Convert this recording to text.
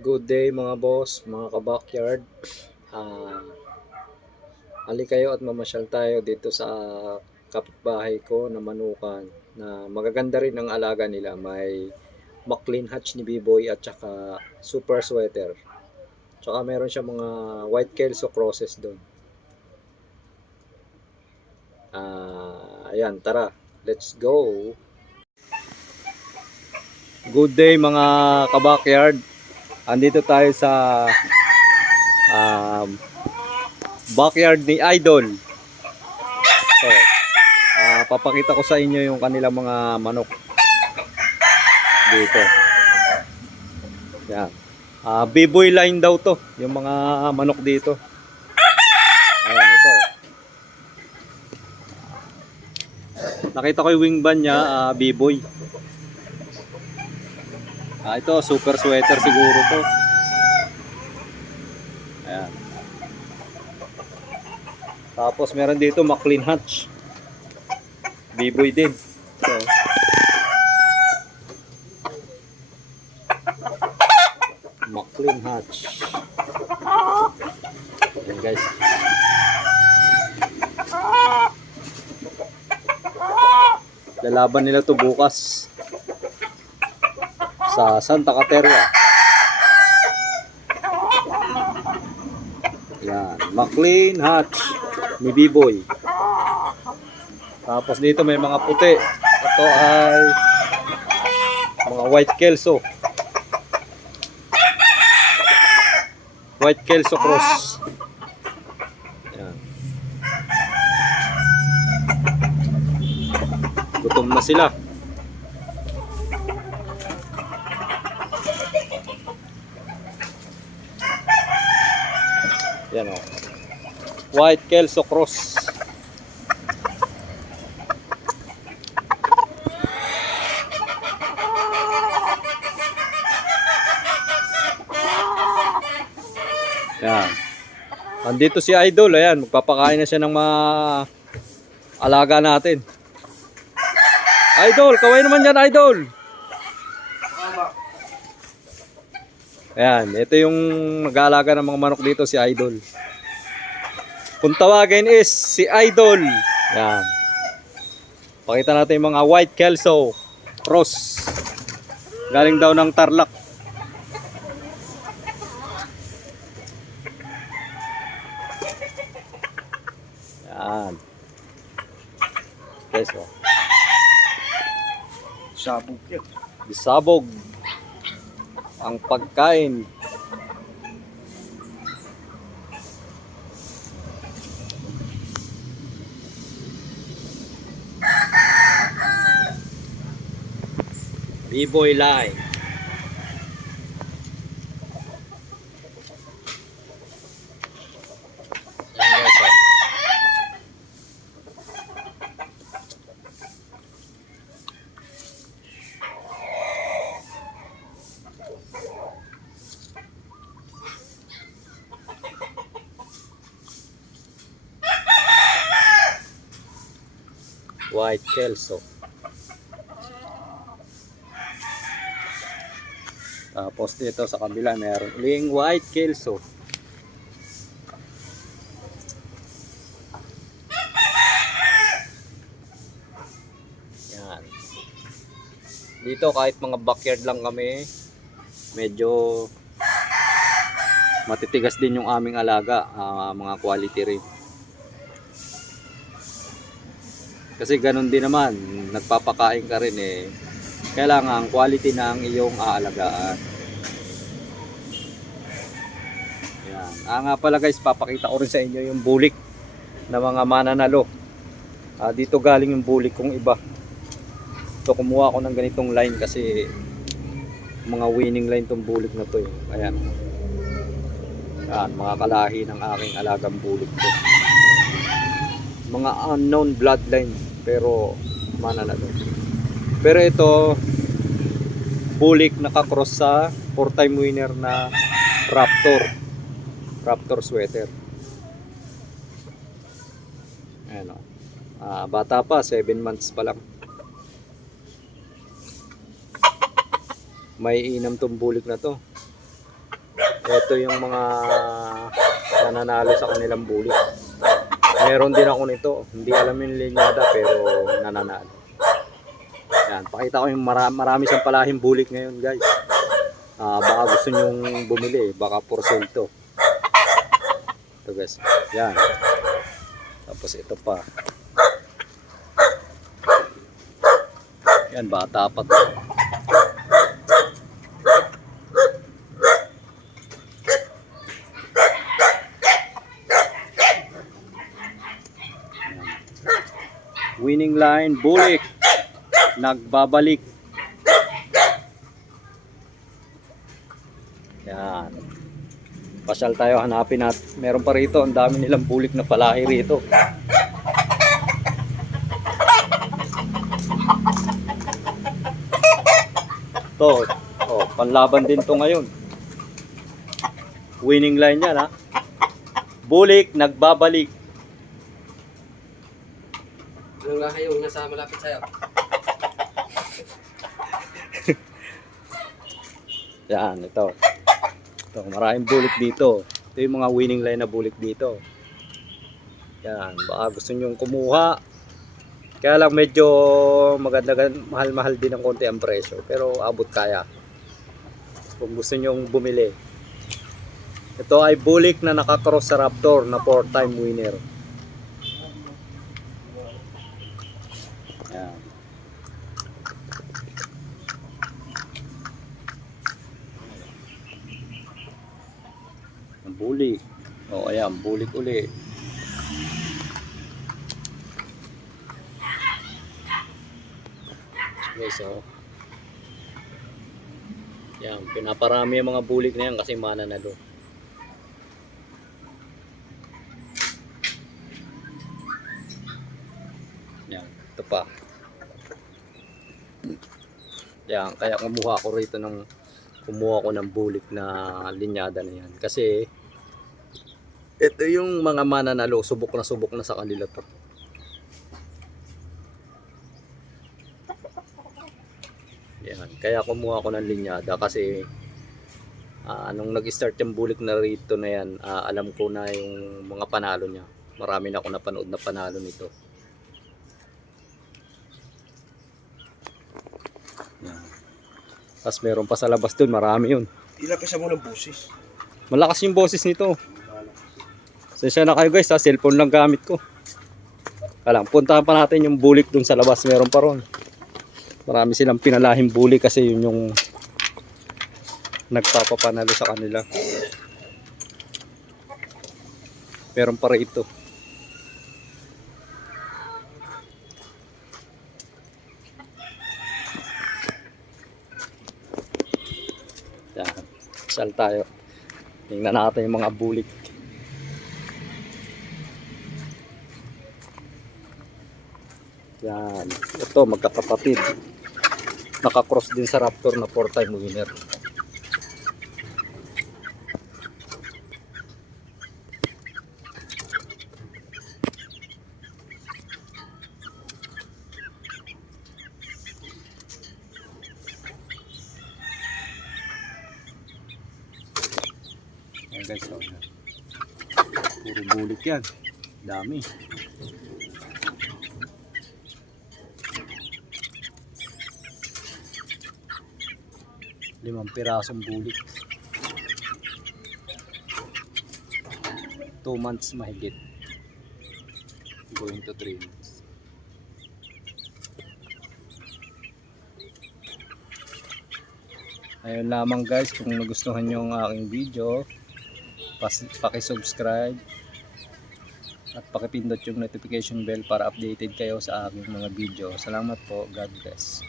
Good day mga boss, mga ka-backyard. Ah, hali kayo at mamasyal tayo dito sa kapitbahay ko na manukan na magaganda rin ang alaga nila. May McLean Hatch ni B-Boy at saka Super Sweater. Tsaka meron siya mga white Kelso crosses doon. Ayan, tara, let's go. Good day mga ka-backyard. Andito tayo sa um, backyard ni Idol. So, papakita ko sa inyo yung kanilang mga manok dito. Yan. B-boy line daw to, yung mga manok dito. Ayan, ito. Nakita ko yung wing ban niya, B-boy. Ito, super sweater siguro to. Ayan. Tapos meron dito McLean Hatch. B-boy din. So, McLean Hatch. Ayan guys. Lalaban nila to bukas sa Santa Caterina. Yan, McLean Hatch ni B-boy. Tapos dito may mga puti. Ito ay mga white Kelso. White Kelso cross. Yan. Gutom na sila. Yan o. White Kelso cross. Yan. Andito si Idol, ayan, magpapakain na siya ng mga alaga natin. Idol, kaway naman yan, Idol. Ayan, ito yung nag-aalaga ng mga manok dito, si Idol. Kung tawagin is si Idol. Ayan. Pakita natin yung mga white Kelso cross. Galing daw ng Tarlac. Yan. Guys, oh. Sabog yan. Bisabog ang pagkain. B-boy line. Yan guys, oh. White Kelso. Tapos dito sa kabila meron uling white Kelso. Yan. Dito kahit mga backyard lang kami, medyo matitigas din yung aming alaga, mga quality rin. Kasi ganun din naman, nagpapakain ka rin eh. Kailangan quality na ang iyong aalagaan. Yan. Nga pala guys, papakita ko rin sa inyo yung bulik na mga mananalo. Dito galing yung bulik kong iba. So kumuha ako ng ganitong line kasi mga winning line tong bulik na to eh. Ayan. Yan, mga kalahi ng aking alagang bulik to. Mga unknown bloodline pero mananalo. Pero ito bulik nakakross sa 4-time winner na Raptor sweater. Ayan o. Bata pa, 7 months pa lang. May inam tong bulik na to. Ito yung mga nananalo sa kanilang bulik. Meron din ako nito. Hindi alam yung linyada pero nananalo. Yan, pakita ko yung marami siyang palahing bulik ngayon guys. Baka gusto nyong bumili, baka for sale to. Ito guys, yan. Tapos ito pa. Yan, bata pa to. Winning line, bulik. Nagbabalik. Yan. Pasyal tayo, hanapin at meron pa rito. Ang dami nilang bulik na palahi rito. To, oh, panlaban din to ngayon. Winning line yan ha. Bulik, nagbabalik. Ano nga kayo nasa malapit sa'yo? Yan, ito. Ito, maraming bulik dito. Ito yung mga winning line na bulik dito. Yan, baka gusto nyong kumuha. Kaya lang medyo maganda, mahal-mahal din ng konti ang presyo. Pero abot kaya. Kung gusto nyong bumili. Ito ay bulik na nakakross sa Raptor na 4-time winner. Yan. Ang bulik. O ayan, bulik uli. Guys, so yan, pinaparami ang mga bulik na yan kasi mananalo. Yan, ito pa. Yan, kaya kumuha ko rito kumuha ko ng bulik na linyada na yan kasi ito yung mga mananalo, subok na sa kanila to. Yan, kaya kumuha ko ng linyada kasi nung nag-start yung bulik na rito na yan, alam ko na yung mga panalo niya. Marami na ako napanood na panalo nito. Yan. Tapos meron pa sa labas dun, marami yun. Ilakas mo ng boses. Malakas yung boses nito. Sensya na kayo guys, cellphone lang gamit ko. Alam, puntahan pa natin yung bulik dun sa labas, meron pa ron. Marami silang pinalahing bulik kasi yun yung nagpapapanalo sa kanila. Meron pa rito. Yan, sal tayo. Tingnan natin yung mga bulik. Yan, ito magkakapatid. Nakakross din sa Raptor na 4-time winner. Ayan guys, so, puro bulik yan. Dami. Limang pirasong bulik. 2 months mahigit. Going to 3 months. Ayun lamang guys, kung nagustuhan nyo ang aking video, paki-subscribe at pakipindot yung notification bell para updated kayo sa aking mga video. Salamat po. God bless.